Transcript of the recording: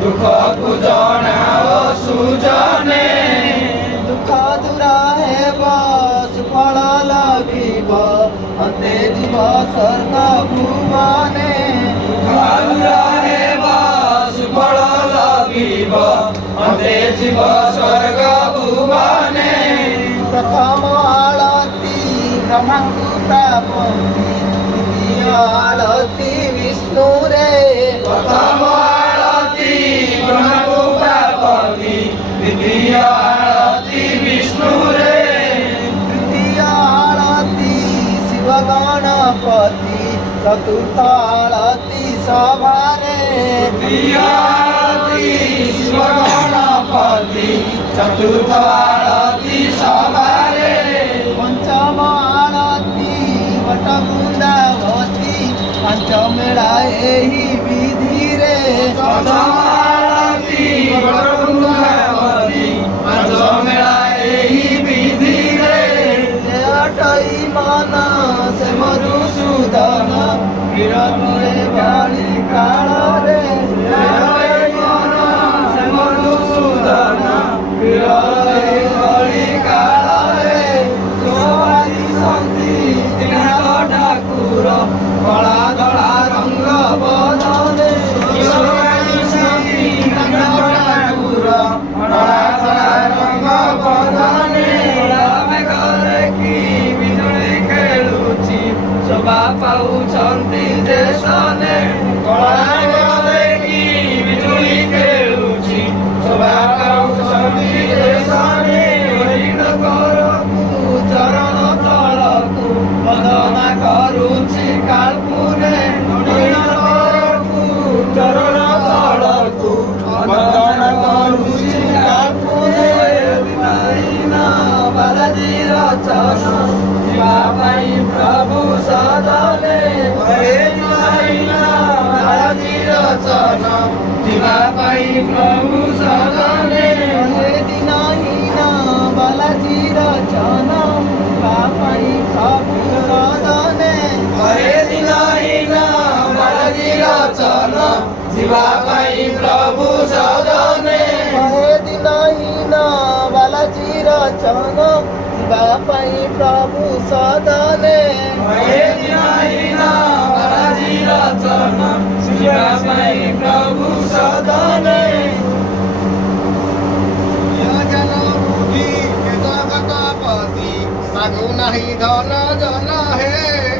दुख को जनाओ सुजने दुख दूरा है सुफल लगिब अंते जीव स्वर्ग भुवने दूरा है सुफल लगिब अंते जीव स्वर्ग भुवने प्रथम आलती ब्रह्मा प्राप्ति द्वितीय आलती विष्णु रे प्रथम द्वितीय आरती विष्णु रे तृतीय आरती शिव गणपति चतुर्थ आरती सभा रे तृतीय आरती शिव गणपति चतुर्थ आरती सभा रे पंचम आरती वटवृंदावती पंचमेला एही विधि रे पंचम आरती वटवृंदावती पंचमेला सदने कहे दिनाहीना बालाजीर चरण पाई प्रभु सदने कहे दिनाहीना बालाजीर चरण शिवा पाई प्रभु सदने कहे दिनाहीना बालाजीर चरण शिवा पाई प्रभु सदने कहे दिनाहीना बालाजीर चरण शिवा पाई प्रभु सदने जन बुद्धि जगतपति साधु नहीं धन जन है